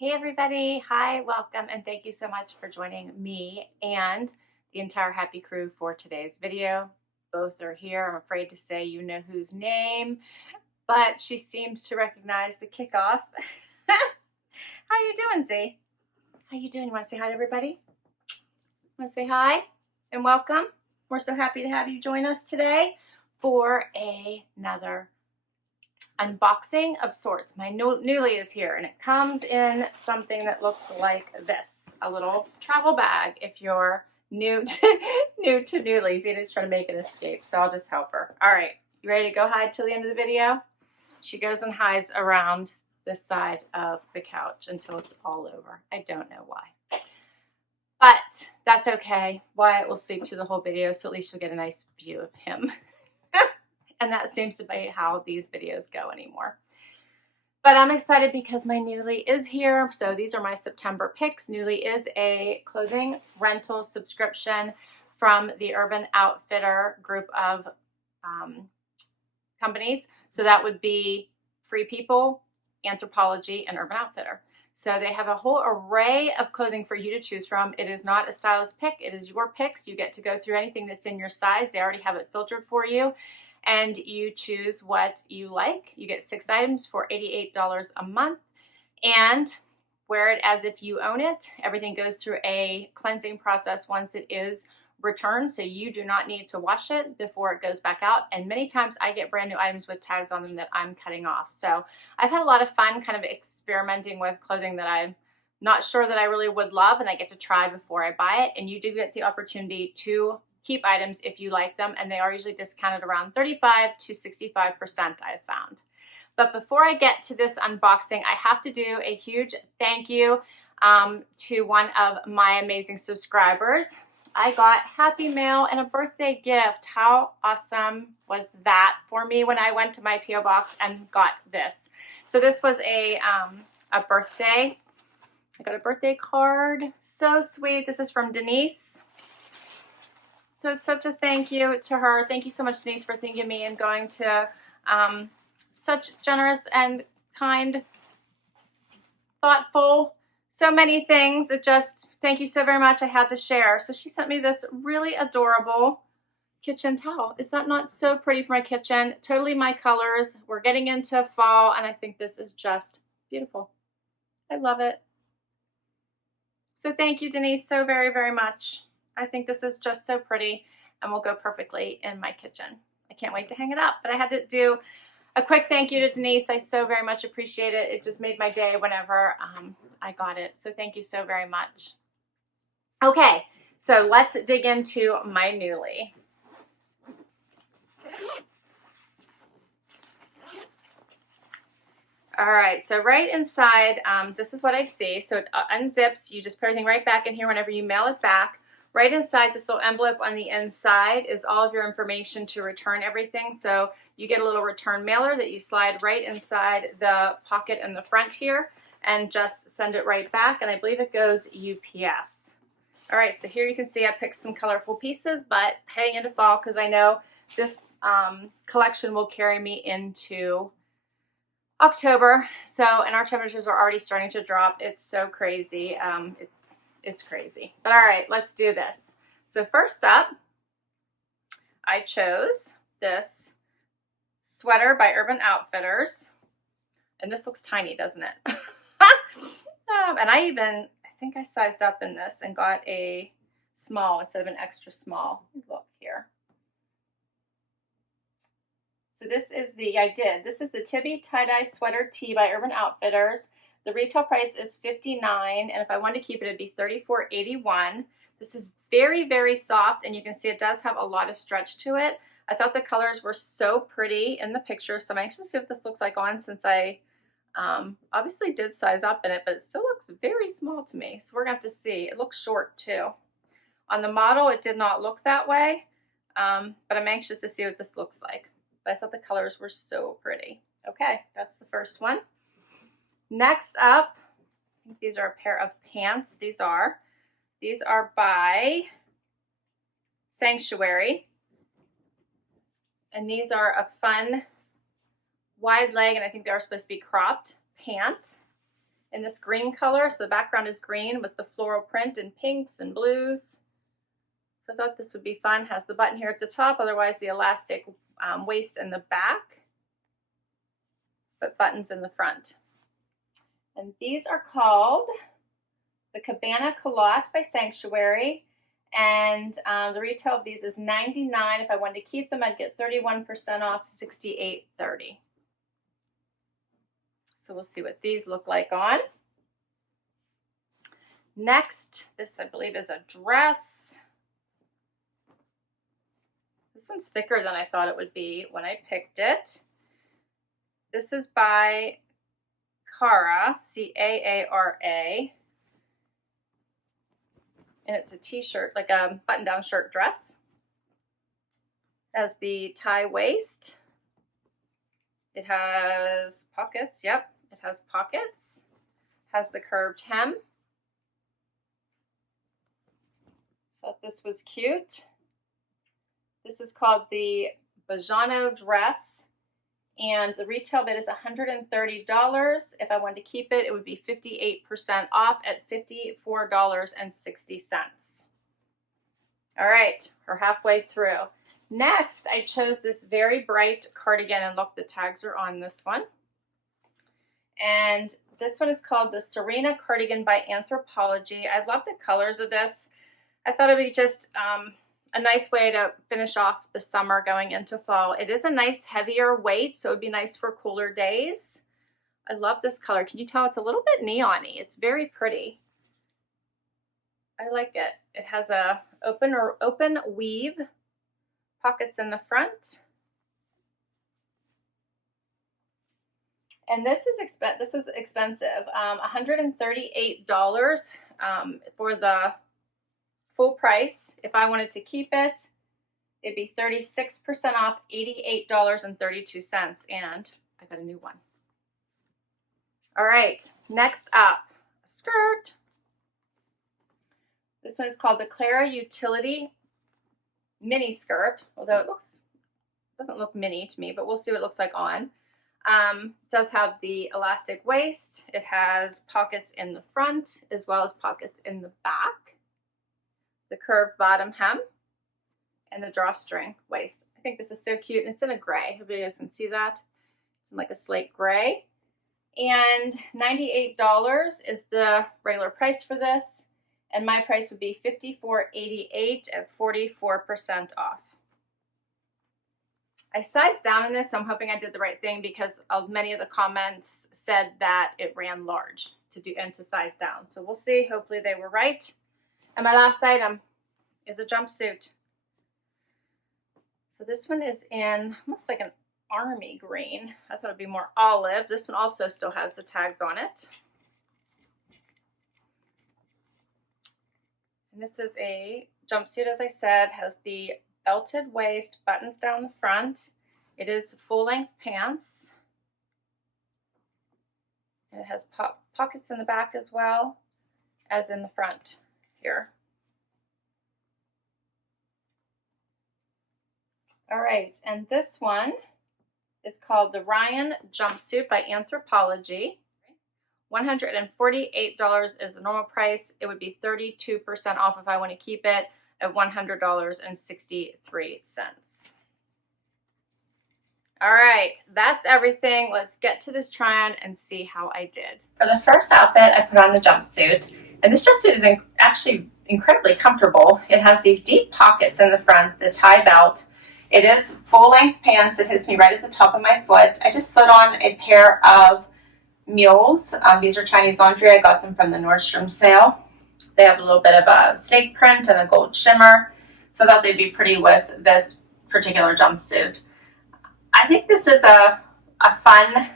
Hey everybody, hi, welcome, and thank you so much for joining me and the entire Happy Crew for today's video. Both are here. I'm afraid to say you know whose name, but she seems to recognize the kickoff. How you doing, Z? How you doing? You want to say hi to everybody? Want to say hi and welcome? We're so happy to have you join us today for another unboxing of sorts. My Nuuly is here, and it comes in something that looks like this, a little travel bag. If you're new to Nuuly, Zena's trying to make an escape, so I'll just help her. All right, you ready to go hide till the end of the video? She goes and hides around this side of the couch until it's all over. I don't know why, but that's okay. Wyatt will sleep through the whole video, so at least you'll get a nice view of him. And that seems to be how these videos go anymore. But I'm excited because my Nuuly is here. So these are my September picks. Nuuly is a clothing rental subscription from the Urban Outfitter group of companies. So that would be Free People, Anthropologie, and Urban Outfitter. So they have a whole array of clothing for you to choose from. It is not a stylist pick. It is your picks. You get to go through anything that's in your size. They already have it filtered for you. And you choose what you like. You get 6 items for $88 a month and wear it as if you own it. Everything goes through a cleansing process once it is returned, so you do not need to wash it before it goes back out. And many times I get brand new items with tags on them that I'm cutting off. So I've had a lot of fun kind of experimenting with clothing that I'm not sure that I really would love, and I get to try before I buy it. And you do get the opportunity to keep items if you like them, and they are usually discounted around 35 to 65%, I've found. But before I get to this unboxing, I have to do a huge thank you to one of my amazing subscribers. I got Happy Mail and a birthday gift. How awesome was that for me when I went to my P.O. box and got this? So this was a birthday. I got a birthday card. So sweet. This is from Denise. So it's such a thank you to her. Thank you so much, Denise, for thinking of me and going to such generous and kind, thoughtful, so many things. It just, thank you so very much. I had to share. So she sent me this really adorable kitchen towel. Is that not so pretty for my kitchen? Totally my colors. We're getting into fall, and I think this is just beautiful. I love it. So thank you, Denise, so very, very much. I think this is just so pretty and will go perfectly in my kitchen. I can't wait to hang it up, but I had to do a quick thank you to Denise. I so very much appreciate it. It just made my day whenever I got it. So thank you so very much. Okay, so let's dig into my Nuuly. All right, so right inside, this is what I see. So it unzips. You just put everything right back in here whenever you mail it back. Right inside this little envelope on the inside is all of your information to return everything. So you get a little return mailer that you slide right inside the pocket in the front here and just send it right back. And I believe it goes UPS. All right, so here you can see I picked some colorful pieces, but heading into fall, because I know this collection will carry me into October. So, and our temperatures are already starting to drop. It's so crazy. It's crazy. But all right, let's do this. So first up, I chose this sweater by Urban Outfitters. And this looks tiny, doesn't it? And I think I sized up in this and got a small instead of an extra small. Look here. So this is this is the Tibby tie-dye sweater tee by Urban Outfitters. The retail price is $59, and if I wanted to keep it, it'd be $34.81. This is very, very soft, and you can see it does have a lot of stretch to it. I thought the colors were so pretty in the picture, so I'm anxious to see what this looks like on, since I obviously did size up in it, but it still looks very small to me, so we're going to have to see. It looks short, too. On the model, it did not look that way, but I'm anxious to see what this looks like. But I thought the colors were so pretty. Okay, that's the first one. Next up, I think these are a pair of pants. These are by Sanctuary. And these are a fun wide leg, and I think they are supposed to be cropped pant. in this green color. So the background is green with the floral print in pinks and blues. So I thought this would be fun. Has the button here at the top, otherwise the elastic waist in the back, but buttons in the front. And these are called the Cabana Culottes by Sanctuary. And the retail of these is $99. If I wanted to keep them, I'd get 31% off, $68.30. So we'll see what these look like on. Next, this I believe is a dress. This one's thicker than I thought it would be when I picked it. This is by Klara, C-A-A-R-A. And it's a t-shirt, like a button-down shirt dress. It has the tie waist. It has pockets, yep, it has pockets. Has the curved hem. Thought this was cute. This is called the Bojano dress. And the retail bid is $130. If I wanted to keep it, it would be 58% off at $54.60. All right, we're halfway through. Next, I chose this very bright cardigan, and look, the tags are on this one. And this one is called the Serenna cardigan by Anthropologie. I love the colors of this. I thought it'd be just a nice way to finish off the summer going into fall. It is a nice heavier weight, so it'd be nice for cooler days. I love this color. Can you tell it's a little bit neon-y? It's very pretty. I like it. It has a open weave, pockets in the front. And this was expensive, $138 for the full price. If I wanted to keep it, it'd be 36% off, $88.32, and I got a new one. All right, next up, a skirt. This one is called the Klara Utility Mini Skirt, although it doesn't look mini to me, but we'll see what it looks like on. Does have the elastic waist. It has pockets in the front as well as pockets in the back. The curved bottom hem and the drawstring waist. I think this is so cute, and it's in a gray. Hope you guys can see that. It's in like a slate gray. And $98 is the regular price for this, and my price would be $54.88 at 44% off. I sized down in this, so I'm hoping I did the right thing because many of the comments said that it ran large to size down. So we'll see. Hopefully they were right. And my last item is a jumpsuit. So this one is in almost like an army green. I thought it'd be more olive. This one also still has the tags on it. And this is a jumpsuit, as I said, has the belted waist, buttons down the front. It is full-length pants. And it has pockets in the back as well as in the front here. All right, and this one is called the Rhian Jumpsuit by Anthropologie. $148 is the normal price. It would be 32% off if I want to keep it at $100.63. All right, that's everything. Let's get to this try-on and see how I did. For the first outfit, I put on the jumpsuit, and this jumpsuit is actually incredibly comfortable. It has these deep pockets in the front, the tie belt. It is full-length pants. It hits me right at the top of my foot. I just slid on a pair of mules. These are Chinese laundry. I got them from the Nordstrom sale. They have a little bit of a snake print and a gold shimmer, so I thought they'd be pretty with this particular jumpsuit. I think this is a fun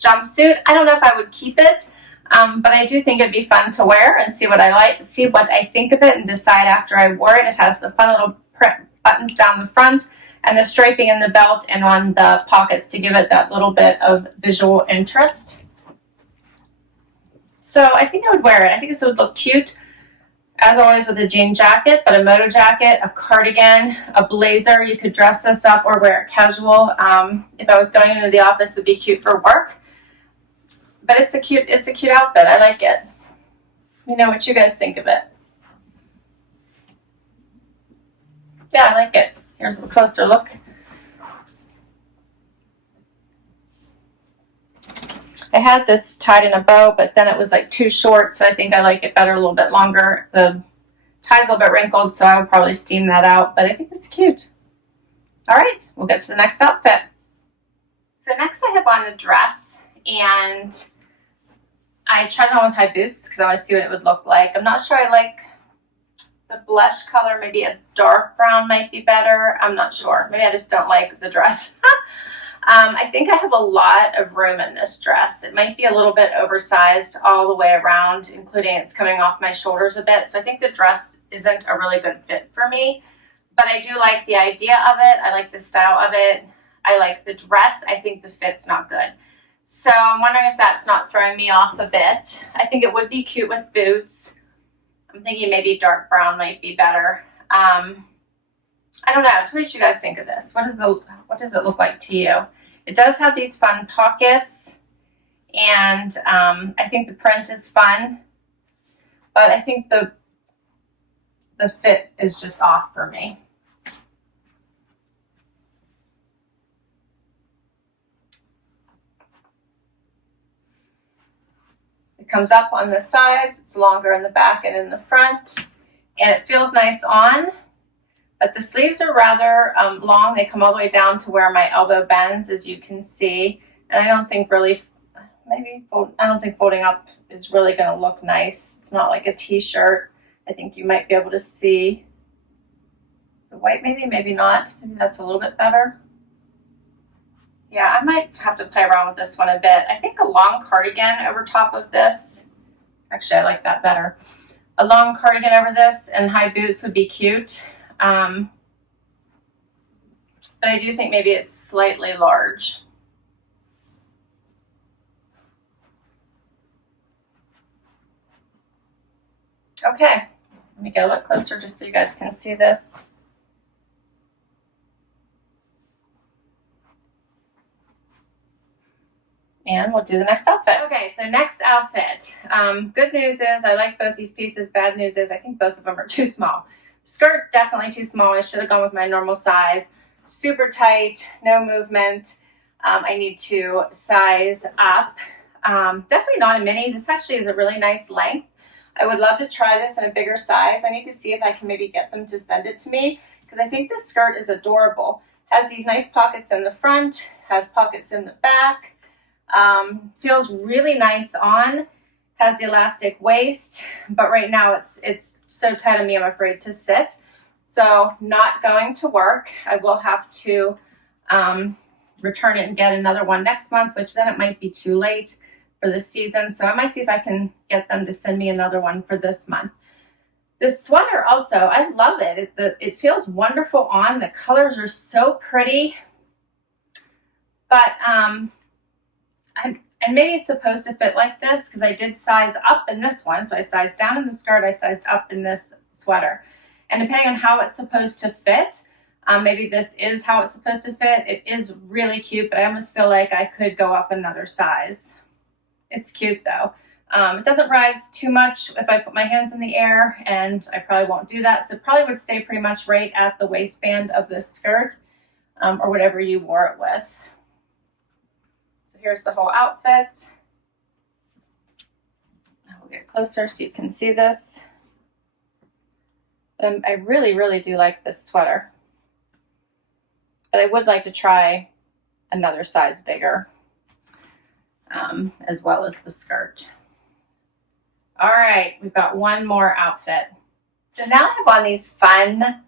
jumpsuit. I don't know if I would keep it, but I do think it'd be fun to wear and see what I like, see what I think of it, and decide after I wore it. It has the fun little print buttons down the front and the striping in the belt and on the pockets to give it that little bit of visual interest. So I think I would wear it. I think this would look cute, as always, with a jean jacket, but a moto jacket, a cardigan, a blazer. You could dress this up or wear it casual. If I was going into the office, it'd be cute for work. But it's a cute outfit. I like it. Let me know what you guys think of it. Yeah, I like it. Here's a closer look. I had this tied in a bow, but then it was like too short, so I think I like it better a little bit longer. The tie's a little bit wrinkled, so I would probably steam that out, but I think it's cute. All right, we'll get to the next outfit. So next I have on the dress, and I tried it on with high boots because I want to see what it would look like. I'm not sure I like the blush color. Maybe a dark brown might be better. I'm not sure. Maybe I just don't like the dress. I think I have a lot of room in this dress. It might be a little bit oversized all the way around, including it's coming off my shoulders a bit. So I think the dress isn't a really good fit for me, but I do like the idea of it. I like the style of it. I like the dress. I think the fit's not good. So I'm wondering if that's not throwing me off a bit. I think it would be cute with boots. I'm thinking maybe dark brown might be better. I don't know. What do you guys think of this? What does it look like to you? It does have these fun pockets, and I think the print is fun, but I think the fit is just off for me. It comes up on the sides. It's longer in the back and in the front, and it feels nice on. But the sleeves are rather long. They come all the way down to where my elbow bends, as you can see. And I don't think really, I don't think folding up is really going to look nice. It's not like a t-shirt. I think you might be able to see the white, maybe not. Maybe that's a little bit better. Yeah, I might have to play around with this one a bit. I think a long cardigan over top of this. Actually, I like that better. A long cardigan over this and high boots would be cute. But I do think maybe it's slightly large. Okay, let me get a little closer just so you guys can see this. And we'll do the next outfit. Okay, so next outfit. Good news is I like both these pieces. Bad news is I think both of them are too small. Skirt, definitely too small. I should have gone with my normal size. Super tight, no movement. I need to size up. Definitely not a mini. This actually is a really nice length. I would love to try this in a bigger size. I need to see if I can maybe get them to send it to me because I think this skirt is adorable. Has these nice pockets in the front, has pockets in the back. Feels really nice on. Has the elastic waist, but right now it's so tight on me, I'm afraid to sit. So not going to work. I will have to return it and get another one next month, which then it might be too late for the season. So I might see if I can get them to send me another one for this month. This sweater also, I love it. It feels wonderful on. The colors are so pretty, but and maybe it's supposed to fit like this because I did size up in this one. So I sized down in the skirt, I sized up in this sweater. And depending on how it's supposed to fit, maybe this is how it's supposed to fit. It is really cute, but I almost feel like I could go up another size. It's cute though. It doesn't rise too much if I put my hands in the air, and I probably won't do that. So it probably would stay pretty much right at the waistband of this skirt or whatever you wore it with. So here's the whole outfit. I'll get closer so you can see this. I really, really do like this sweater. But I would like to try another size bigger, as well as the skirt. All right, we've got one more outfit. So now I have on these fun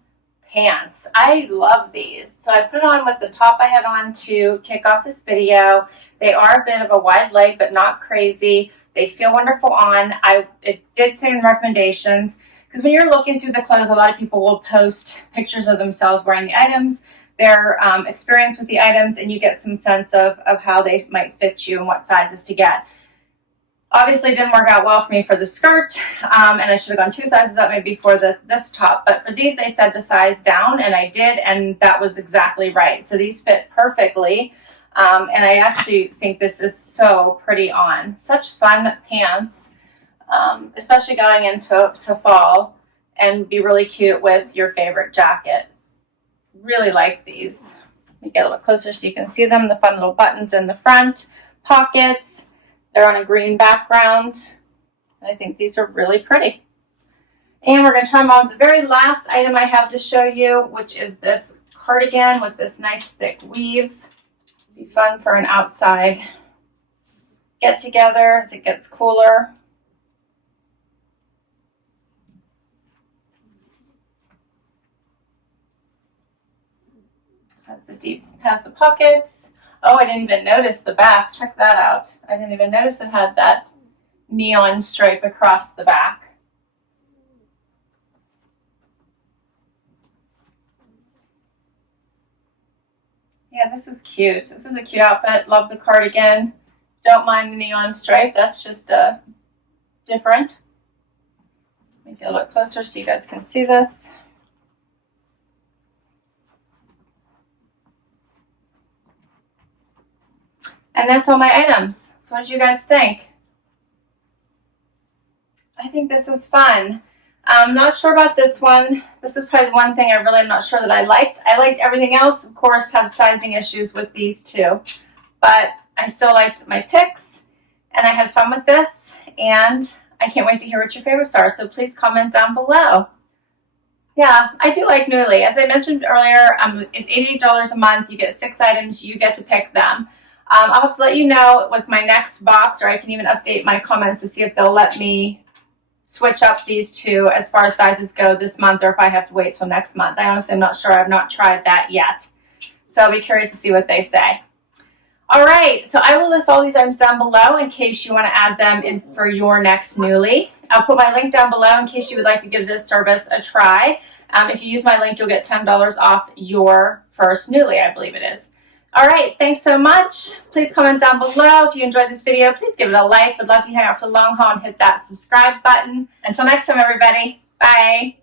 pants. I love these. So I put it on with the top I had on to kick off this video. They are a bit of a wide leg, but not crazy. They feel wonderful on. It did say in recommendations, because when you're looking through the clothes, a lot of people will post pictures of themselves wearing the items, their experience with the items, and you get some sense of how they might fit you and what sizes to get. Obviously, it didn't work out well for me for the skirt, and I should have gone 2 sizes up maybe for this top. But for these, they said to size down, and I did, and that was exactly right. So these fit perfectly. And I actually think this is so pretty on. Such fun pants, especially going into fall, and be really cute with your favorite jacket. Really like these. Let me get a little closer so you can see them. The fun little buttons in the front, pockets. They're on a green background. And I think these are really pretty. And we're going to try them on with the very last item I have to show you, which is this cardigan with this nice thick weave. Be fun for an outside get together as it gets cooler. Has the pockets. Oh, I didn't even notice the back. Check that out. I didn't even notice it had that neon stripe across the back. Yeah, this is cute. This is a cute outfit. Love the cardigan. Don't mind the neon stripe. That's just different. Let me get a little closer so you guys can see this. And that's all my items. So what did you guys think? I think this was fun. I'm not sure about this one. This is probably the one thing I really am not sure that I liked. I liked everything else. Of course, had sizing issues with these two. But I still liked my picks. And I had fun with this. And I can't wait to hear what your favorites are. So please comment down below. Yeah, I do like Nuuly. As I mentioned earlier, it's $88 a month. You get 6 items. You get to pick them. I'll have to let you know with my next box, or I can even update my comments to see if they'll let me switch up these two as far as sizes go this month, or if I have to wait till next month. I honestly am not sure. I've not tried that yet. So I'll be curious to see what they say. All right, so I will list all these items down below in case you want to add them in for your next Nuuly. I'll put my link down below in case you would like to give this service a try. If you use my link, you'll get $10 off your first Nuuly, I believe it is. All right, thanks so much. Please comment down below. If you enjoyed this video, please give it a like. Would love you to hang out for the long haul and hit that subscribe button. Until next time, everybody. Bye.